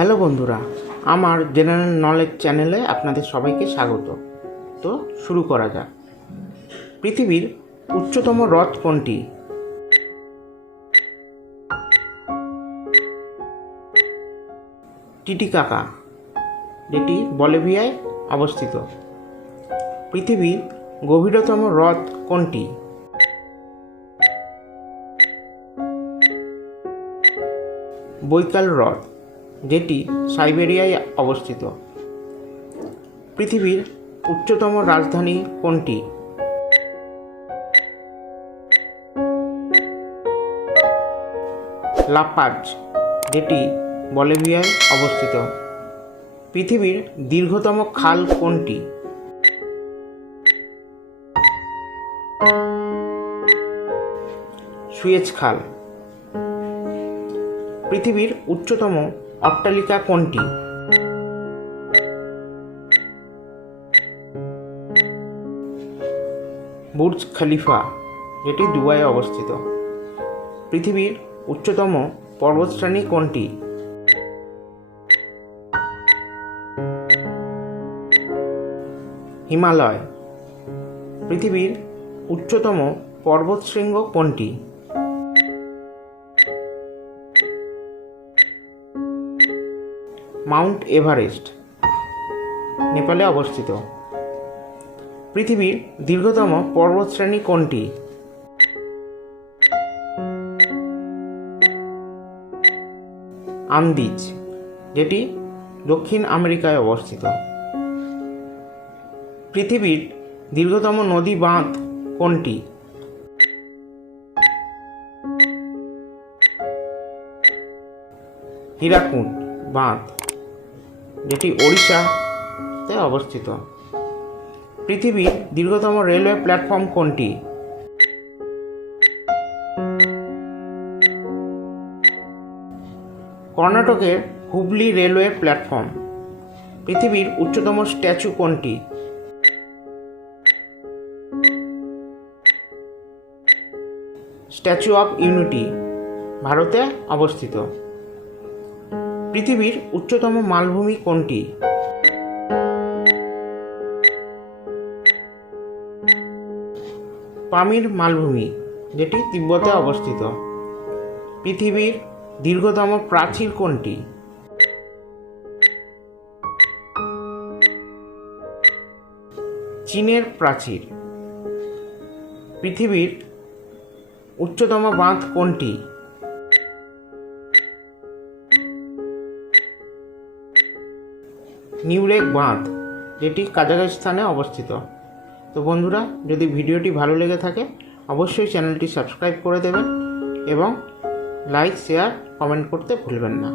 Hello বন্ধুরা, আমার general knowledge চ্যানেলে আপনাদের সবাইকে স্বাগত। তো শুরু করা যাক। পৃথিবীর উচ্চতম হ্রদ কোনটি? টিটিকাকা, যেটি বলিভিয়ায় অবস্থিত। পৃথিবীর গভীরতম হ্রদ কোনটি? বৈকাল হ্রদ। যেটি সাইবেরিয়ায় অবস্থিত। পৃথিবীর উচ্চতম রাজধানী কোনটি? লাপাজ যেটি বলিভিয়ায় অবস্থিত। পৃথিবীর দীর্ঘতম খাল কোনটি? সুয়েজ খাল। পৃথিবীর উচ্চতম অট্টালিকা কোনটি? বুর্জ খলিফা, যেটি দুবাইয়ে অবস্থিত। পৃথিবীর উচ্চতম পর্বতশ্রেণী কোনটি? হিমালয়। পৃথিবীর উচ্চতম পর্বতশৃঙ্গ কোনটি? মাউন্ট এভারেস্ট, নেপালে অবস্থিত। পৃথিবীর দীর্ঘতম পর্বতশ্রেণী কোনটি? আন্দিজ, যেটি দক্ষিণ আমেরিকায় অবস্থিত। পৃথিবীর দীর্ঘতম নদী বাঁধ কোনটি? হীরাকুণ্ড বাঁধ। যেটি ওড়িশাতে অবস্থিত। পৃথিবীর দীর্ঘতম রেলওয়ে প্ল্যাটফর্ম কোনটি? কর্ণাটকের হুবলি রেলওয়ে প্ল্যাটফর্ম। পৃথিবীর উচ্চতম স্ট্যাচু কোনটি? স্ট্যাচু অফ ইউনিটি, ভারতে অবস্থিত। পৃথিবীর উচ্চতম মালভূমি কোনটি? পামির মালভূমি, যেটি তিব্বতে অবস্থিত। পৃথিবীর দীর্ঘতম প্রাচীর কোনটি? চীনের প্রাচীর। পৃথিবীর উচ্চতম বাঁধ কোনটি? নিউরেক বাঁধ যেটি কাজাকিস্তানে অবস্থিত। তো বন্ধুরা, যদি ভিডিওটি ভালো লেগে থাকে, অবশ্যই চ্যানেলটি সাবস্ক্রাইব করে দেবেন এবং লাইক, শেয়ার, কমেন্ট করতে ভুলবেন না।